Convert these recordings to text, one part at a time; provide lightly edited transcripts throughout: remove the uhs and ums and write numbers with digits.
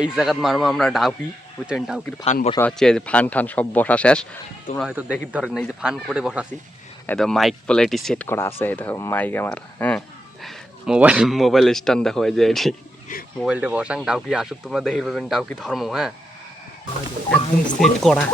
এই জায়গাত মারবো আমরা ডাউকি, বুঝছেন? ডাউকির ফান বসা হচ্ছে, এই যে ফান ঠান সব বসা শেষ। তোমরা হয়তো দেখি ধরেন এই যে ফান করে বসাছি, একদম মাইক প্লেটি সেট করা আছে, এই দেখো মাইক আমার, হ্যাঁ। মোবাইল স্ট্যান্ড দেখো, এই যে এটি মোবাইলটা বসাং, ডাউকি আসুক, তোমরা দেখে পাবেন ডাউকি ধর্ম, হ্যাঁ একদম সেট করা।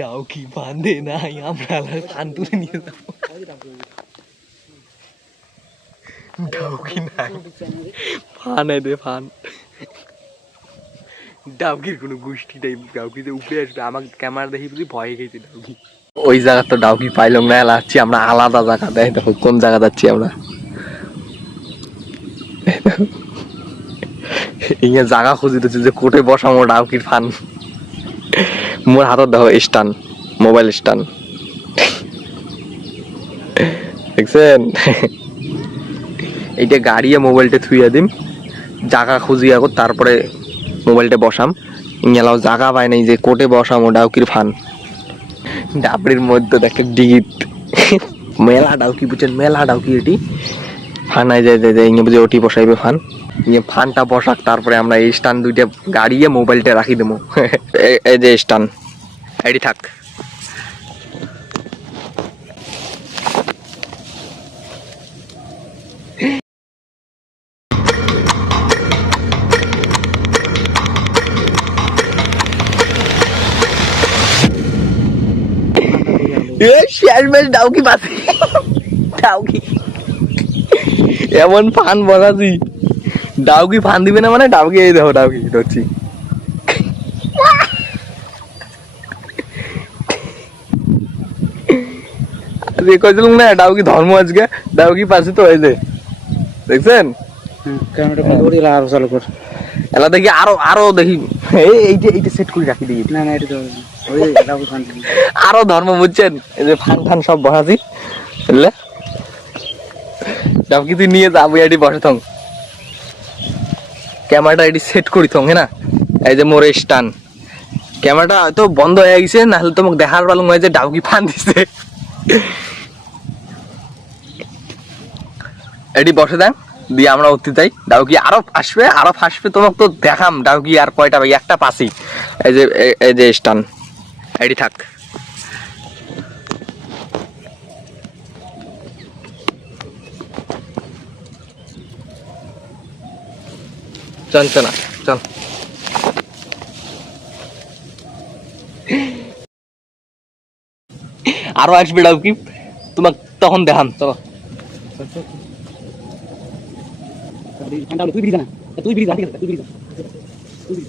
ডাউকি বাঁধে নাই, আমরা ফান তুলে নিয়ে যাবো। ডাউকি নাই, ফান দে ফান। ডাউকির কোনো গোষ্ঠী নেই, ডাউকিতে উপরে আসবে, আমাকে ক্যামেরা দেখি বুঝি ভয় খেয়েছি ডাউকি। ওই জায়গা তো ডাউকি পাইলাম না, এলাচ্ছি আমরা আলাদা জায়গা। দেয় দেখো কোন জায়গা যাচ্ছি আমরা, ইয়ে জায়গা খুঁজিতেছি যে কোটে বসামো ডাউকির ফান। মোর হাতত দেখো স্টান, মোবাইল স্টান, দেখছেন? এইটা গাড়িয়ে মোবাইলটা থুইয়া দিম, জায়গা খুঁজি আগত, তারপরে মোবাইলটা বসাম। ইংলাও জায়গা পায় নাই যে কোটে বসামো ডাউকির ফান। ডাবড়ির মধ্যে দেখে ডিগিট মেলা ডাউকি, বুঝছেন? মেলা ডাউকি এটি ফানাই যায় যায় ইয়ে বুঝে ওটি বসাইবে ফান। ইয়ে ফানটা বসাক, তারপরে আমরা এই স্টান দুইটা গাড়িয়ে মোবাইলটা রাখি দেবো। এই যে স্টান এটি থাক। ডাউকি পাচ্ছি, ডাউকি এমন ফান বসাছি, ডাউকি ফান দিবে না মানে? ডাউকি এই দেখো, ডাউকি ধরছি। কইছিলাম না ডাউকি ধর্ম আজকে, ডাউকি পাচ্ছি তো, এই যে দেখছেন? এলা দেখি আরো আরো দেখি, এইটা এইটা সেট করে রাখি দিই। না না, এটা আরো ধর্ম, বুঝছেন? এই যে ফান ফান সব বসাছি, বুঝলে? ডাউকি তুই নিয়ে যাবো, এটি বসে থং, ক্যামেরাটা এটি সেট করি থং, হ্যাঁ না? এই যে মোর স্টান ক্যামেরাটা হয়তো বন্ধ হয়ে গেছে, নাহলে তোমাকে দেখার ভালো মনে হয় যে ডাউকি ফান দিছে। এটি বসে দেন দিয়ে আমরা উঠতে যাই। ডাউকি আরো ফাঁসবে তোমাকে তো দেখাম ডাউকি আর কয়টা ভাই, একটা পাসি। এই যে স্টান এটি থাক। চল না চল, আরো আসবে ডাউকি, তোমাকে তখন দেখাম। চলো তুই বিড়ি জানা, তুই বিড়ি জানা, ঠিক আছে তুই বিড়ি জানা। তুই